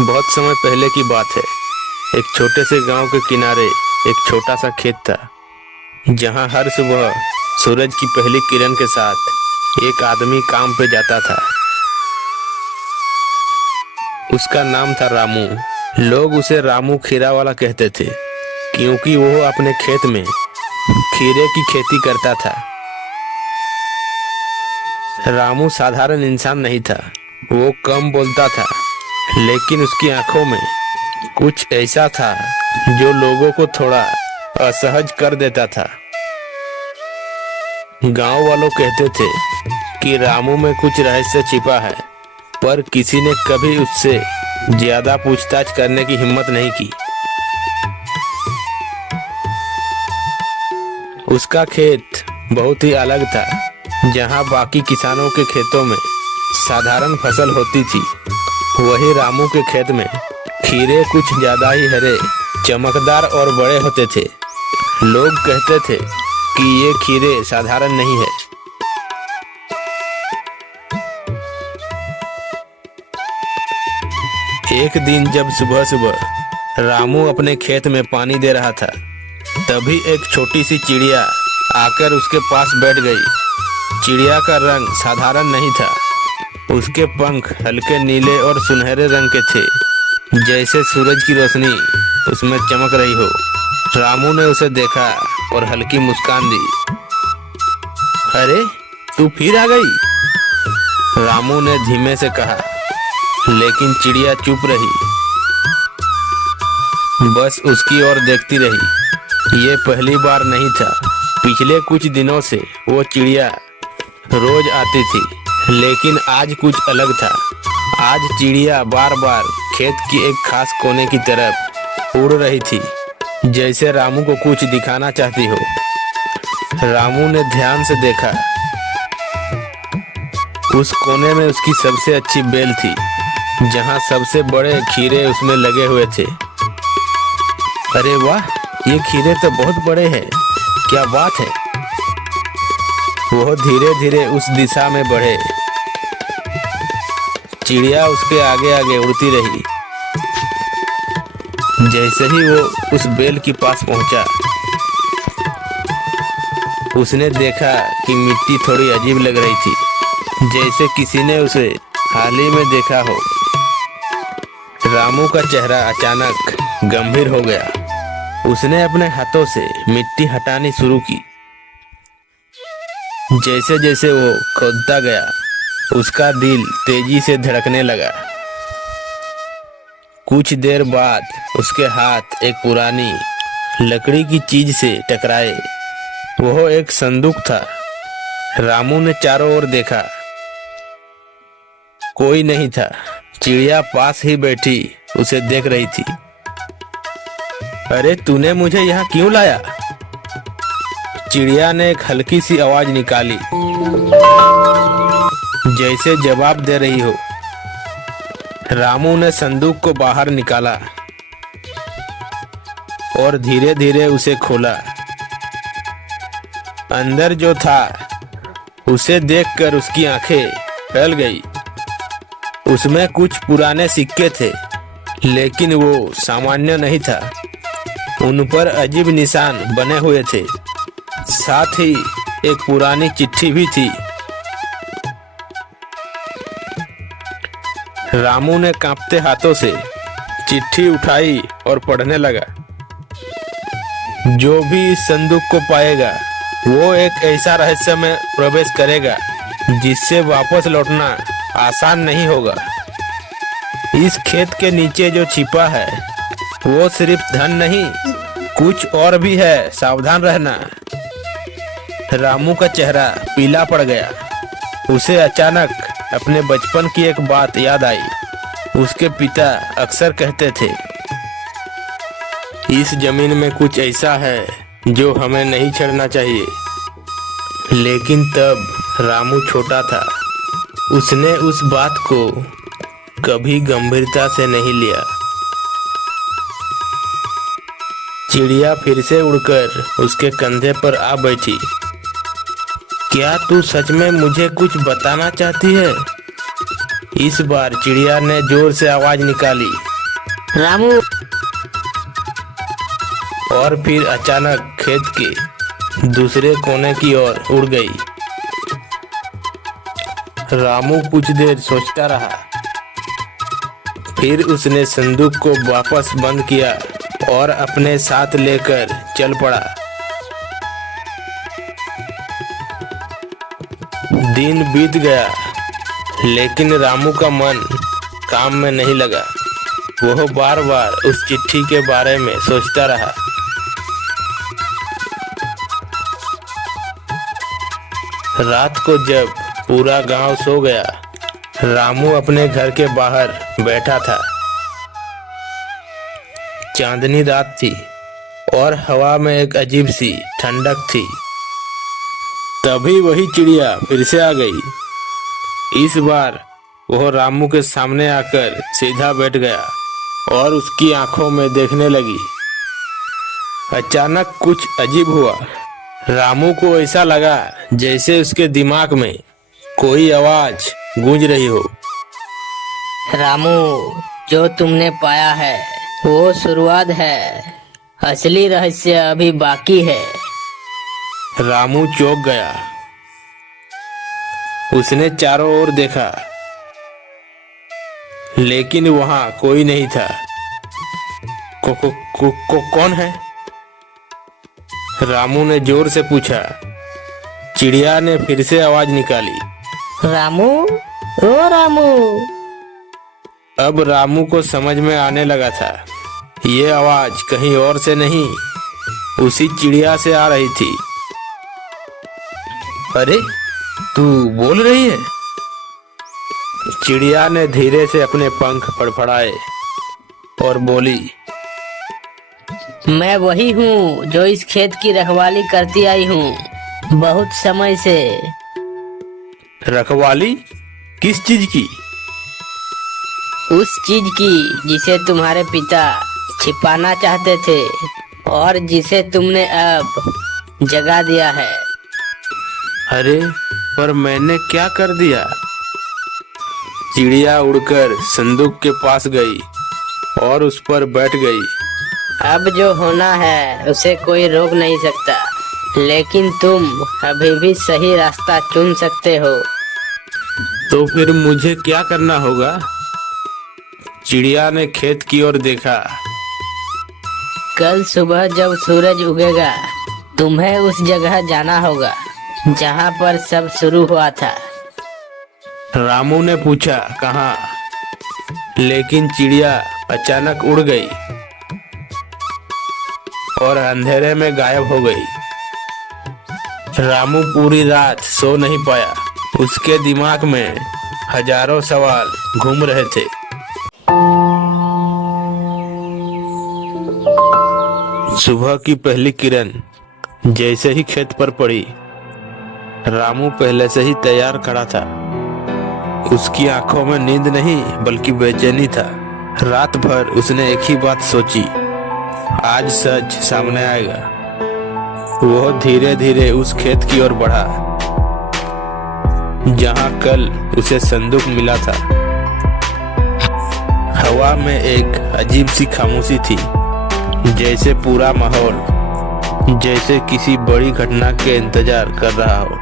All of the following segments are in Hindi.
बहुत समय पहले की बात है। एक छोटे से गांव के किनारे एक छोटा सा खेत था, जहां हर सुबह सूरज की पहली किरण के साथ एक आदमी काम पे जाता था। उसका नाम था रामू। लोग उसे रामू खीरा वाला कहते थे, क्योंकि वो अपने खेत में खीरे की खेती करता था। रामू साधारण इंसान नहीं था। वो कम बोलता था, लेकिन उसकी आंखों में कुछ ऐसा था जो लोगों को थोड़ा असहज कर देता था। गांव वालों कहते थे कि रामू में कुछ रहस्य छिपा है, पर किसी ने कभी उससे ज्यादा पूछताछ करने की हिम्मत नहीं की। उसका खेत बहुत ही अलग था। जहां बाकी किसानों के खेतों में साधारण फसल होती थी, वही रामू के खेत में खीरे कुछ ज्यादा ही हरे, चमकदार और बड़े होते थे। लोग कहते थे कि ये खीरे साधारण नहीं है। एक दिन जब सुबह सुबह रामू अपने खेत में पानी दे रहा था, तभी एक छोटी सी चिड़िया आकर उसके पास बैठ गई। चिड़िया का रंग साधारण नहीं था। उसके पंख हल्के नीले और सुनहरे रंग के थे, जैसे सूरज की रोशनी उसमें चमक रही हो। रामू ने उसे देखा और हल्की मुस्कान दी। अरे, तू फिर आ गई? रामू ने धीमे से कहा, लेकिन चिड़िया चुप रही, बस उसकी ओर देखती रही। ये पहली बार नहीं था। पिछले कुछ दिनों से वो चिड़िया रोज आती थी, लेकिन आज कुछ अलग था। आज चिड़िया बार बार खेत की एक खास कोने की तरफ उड़ रही थी, जैसे रामू को कुछ दिखाना चाहती हो। रामू ने ध्यान से देखा। उस कोने में उसकी सबसे अच्छी बेल थी, जहां सबसे बड़े खीरे उसमें लगे हुए थे। अरे वाह, ये खीरे तो बहुत बड़े हैं, क्या बात है। वो धीरे धीरे उस दिशा में बढ़े। चिड़िया उसके आगे आगे उड़ती रही। जैसे ही वो उस बेल के पास पहुंचा, उसने देखा कि मिट्टी थोड़ी अजीब लग रही थी, जैसे किसी ने उसे हाल ही में देखा हो। रामू का चेहरा अचानक गंभीर हो गया। उसने अपने हाथों से मिट्टी हटानी शुरू की। जैसे जैसे वो खोदता गया, उसका दिल तेजी से धड़कने लगा। कुछ देर बाद उसके हाथ एक पुरानी लकड़ी की चीज से टकराए। वह एक संदूक था। रामू ने चारों ओर देखा, कोई नहीं था। चिड़िया पास ही बैठी उसे देख रही थी। अरे, तूने मुझे यहाँ क्यों लाया? चिड़िया ने एक हल्की सी आवाज निकाली, जैसे जवाब दे रही हो। रामू ने संदूक को बाहर निकाला और धीरे धीरे उसे खोला। अंदर जो था, उसे देखकर उसकी आंखें फैल गई। उसमें कुछ पुराने सिक्के थे, लेकिन वो सामान्य नहीं था। उन पर अजीब निशान बने हुए थे। साथ ही एक पुरानी चिट्ठी भी थी। रामू ने कांपते हाथों से चिट्ठी उठाई और पढ़ने लगा। जो भी इस संदूक को पाएगा, वो एक ऐसा रहस्य में प्रवेश करेगा जिससे वापस लौटना आसान नहीं होगा। इस खेत के नीचे जो छिपा है, वो सिर्फ धन नहीं, कुछ और भी है, सावधान रहना। रामू का चेहरा पीला पड़ गया। उसे अचानक अपने बचपन की एक बात याद आई। उसके पिता अक्सर कहते थे, इस जमीन में कुछ ऐसा है जो हमें नहीं छेड़ना चाहिए। लेकिन तब रामू छोटा था। उसने उस बात को कभी गंभीरता से नहीं लिया। चिड़िया फिर से उड़कर उसके कंधे पर आ बैठी। क्या तू सच में मुझे कुछ बताना चाहती है? इस बार चिड़िया ने जोर से आवाज निकाली। रामू। और फिर अचानक खेत के दूसरे कोने की ओर उड़ गई। रामू कुछ देर सोचता रहा, फिर उसने संदूक को वापस बंद किया और अपने साथ लेकर चल पड़ा। दिन बीत गया, लेकिन रामू का मन काम में नहीं लगा। वह बार बार उस चिट्ठी के बारे में सोचता रहा। रात को जब पूरा गांव सो गया, रामू अपने घर के बाहर बैठा था। चांदनी रात थी और हवा में एक अजीब सी ठंडक थी। तभी वही चिड़िया फिर से आ गई। इस बार वह रामू के सामने आकर सीधा बैठ गया और उसकी आंखों में देखने लगी। अचानक कुछ अजीब हुआ। रामू को ऐसा लगा जैसे उसके दिमाग में कोई आवाज गूंज रही हो। रामू, जो तुमने पाया है वो शुरुआत है, असली रहस्य अभी बाकी है। रामू चौंक गया। उसने चारों ओर देखा, लेकिन वहां कोई नहीं था। कौन है? रामू ने जोर से पूछा। चिड़िया ने फिर से आवाज निकाली, रामू, ओ रामू। अब रामू को समझ में आने लगा था, ये आवाज कहीं और से नहीं, उसी चिड़िया से आ रही थी। अरे, तू बोल रही है? चिड़िया ने धीरे से अपने पंख फड़फड़ाए और बोली, मैं वही हूँ जो इस खेत की रखवाली करती आई हूँ बहुत समय से। रखवाली? किस चीज की? उस चीज की जिसे तुम्हारे पिता छिपाना चाहते थे और जिसे तुमने अब जगा दिया है। अरे, पर मैंने क्या कर दिया? चिड़िया उड़कर संदूक के पास गई और उस पर बैठ गई। अब जो होना है उसे कोई रोक नहीं सकता, लेकिन तुम अभी भी सही रास्ता चुन सकते हो। तो फिर मुझे क्या करना होगा? चिड़िया ने खेत की ओर देखा। कल सुबह जब सूरज उगेगा तुम्हें उस जगह जाना होगा जहाँ पर सब शुरू हुआ था। रामू ने पूछा, कहाँ? लेकिन चिड़िया अचानक उड़ गई और अंधेरे में गायब हो गई। रामू पूरी रात सो नहीं पाया। उसके दिमाग में हजारों सवाल घूम रहे थे। सुबह की पहली किरण जैसे ही खेत पर पड़ी, रामू पहले से ही तैयार खड़ा था। उसकी आंखों में नींद नहीं बल्कि बेचैनी था। रात भर उसने एक ही बात सोची, आज सच सामने आएगा। वह धीरे धीरे उस खेत की ओर बढ़ा जहां कल उसे संदूक मिला था। हवा में एक अजीब सी खामोशी थी, जैसे पूरा माहौल जैसे किसी बड़ी घटना के इंतजार कर रहा हो।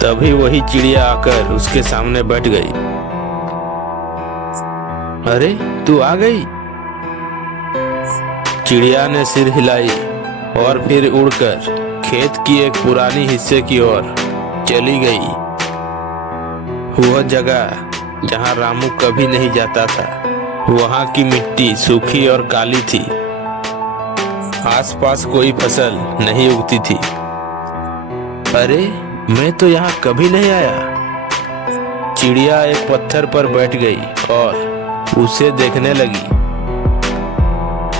तभी वही चिड़िया आकर उसके सामने बैठ गई। अरे, तू आ गई? चिड़िया ने सिर हिलाई और फिर उड़कर खेत की एक पुरानी हिस्से की ओर चली गई। वह जगह जहां रामू कभी नहीं जाता था। वहां की मिट्टी सूखी और काली थी। आसपास कोई फसल नहीं उगती थी। अरे, मैं तो यहाँ कभी नहीं आया। चिड़िया एक पत्थर पर बैठ गई और उसे देखने लगी।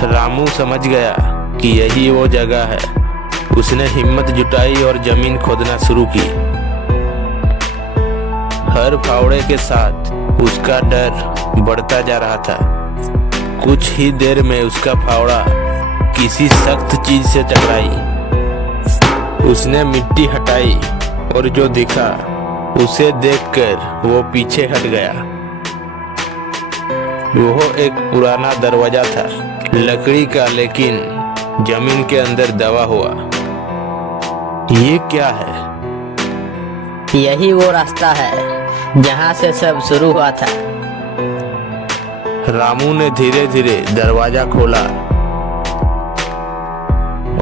रामू समझ गया कि यही वो जगह है। उसने हिम्मत जुटाई और जमीन खोदना शुरू की। हर फावड़े के साथ उसका डर बढ़ता जा रहा था। कुछ ही देर में उसका फावड़ा किसी सख्त चीज से टकराई। उसने मिट्टी हटाई और जो दिखा उसे देखकर वो पीछे हट गया। वो एक पुराना दरवाजा था, लकड़ी का, लेकिन जमीन के अंदर दबा हुआ। ये क्या है? यही वो रास्ता है जहाँ से सब शुरू हुआ था। रामू ने धीरे धीरे दरवाजा खोला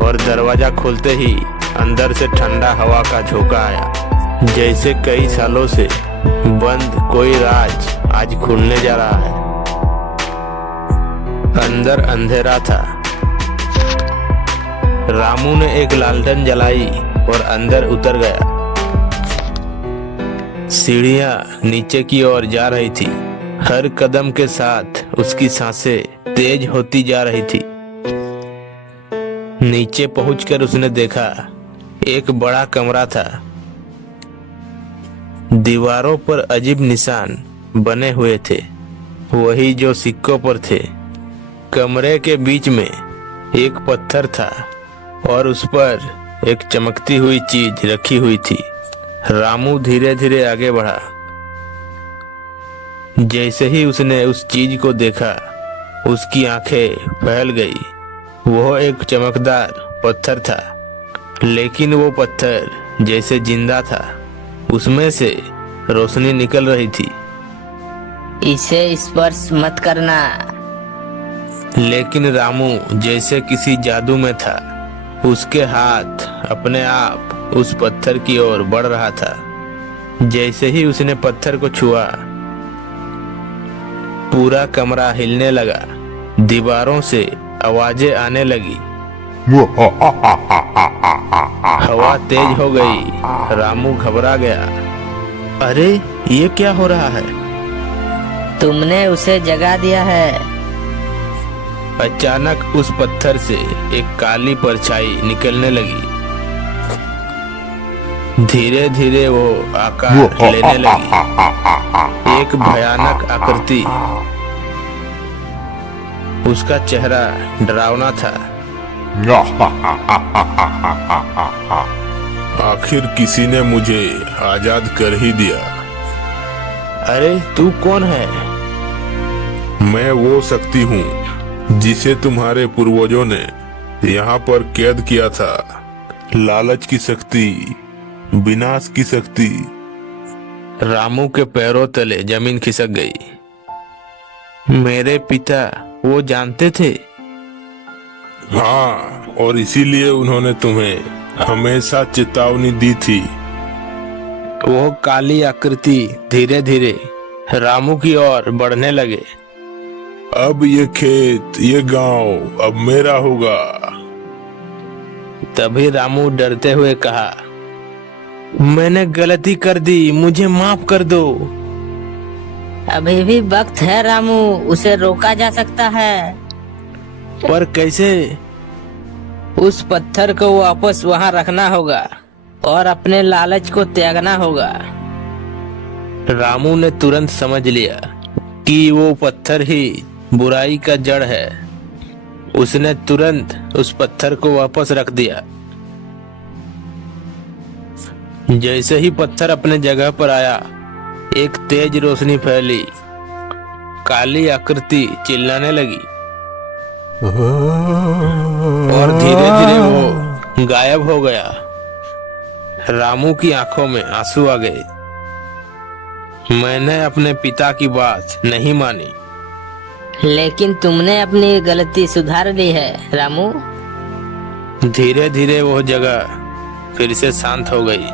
और दरवाजा खोलते ही अंदर से ठंडा हवा का झोंका आया, जैसे कई सालों से बंद कोई राज आज खुलने जा रहा है। अंदर अंधेरा था। रामू ने एक लालटेन जलाई और अंदर उतर गया। सीढ़ियां नीचे की ओर जा रही थी। हर कदम के साथ उसकी सांसें तेज होती जा रही थी। नीचे पहुंचकर उसने देखा एक बड़ा कमरा था। दीवारों पर अजीब निशान बने हुए थे, वही जो सिक्कों पर थे। कमरे के बीच में एक पत्थर था और उस पर एक चमकती हुई चीज रखी हुई थी। रामू धीरे धीरे आगे बढ़ा। जैसे ही उसने उस चीज को देखा, उसकी आंखें फैल गई। वो एक चमकदार पत्थर था, लेकिन वो पत्थर जैसे जिंदा था। उसमें से रोशनी निकल रही थी। इसे स्पर्श मत करना। लेकिन रामू जैसे किसी जादू में था। उसके हाथ अपने आप उस पत्थर की ओर बढ़ रहा था। जैसे ही उसने पत्थर को छुआ, पूरा कमरा हिलने लगा। दीवारों से आवाजें आने लगी। हवा तेज हो गई। रामू घबरा गया। अरे, ये क्या हो रहा है? तुमने उसे जगा दिया है। अचानक उस पत्थर से एक काली परछाई निकलने लगी। धीरे धीरे वो आकार लेने लगी। एक भयानक आकृति। उसका चेहरा डरावना था। आखिर किसी ने मुझे आजाद कर ही दिया। अरे, तू कौन है? मैं वो शक्ति हूँ जिसे तुम्हारे पूर्वजों ने यहाँ पर कैद किया था। लालच की शक्ति, विनाश की शक्ति। रामू के पैरों तले जमीन खिसक गई। मेरे पिता वो जानते थे? हाँ, और इसीलिए उन्होंने तुम्हें हमेशा चेतावनी दी थी। वो काली आकृति धीरे धीरे रामू की ओर बढ़ने लगे। अब ये खेत, ये गांव अब मेरा होगा। तभी रामू डरते हुए कहा, मैंने गलती कर दी, मुझे माफ कर दो। अभी भी वक्त है रामू, उसे रोका जा सकता है। पर कैसे? उस पत्थर को वापस वहां रखना होगा और अपने लालच को त्यागना होगा। रामू ने तुरंत समझ लिया कि वो पत्थर ही बुराई का जड़ है। उसने तुरंत उस पत्थर को वापस रख दिया। जैसे ही पत्थर अपने जगह पर आया, एक तेज रोशनी फैली। काली आकृति चिल्लाने लगी और धीरे धीरे वो गायब हो गया। रामू की आंखों में आंसू आ गए। मैंने अपने पिता की बात नहीं मानी। लेकिन तुमने अपनी गलती सुधार ली है रामू। धीरे धीरे वो जगह फिर से शांत हो गई।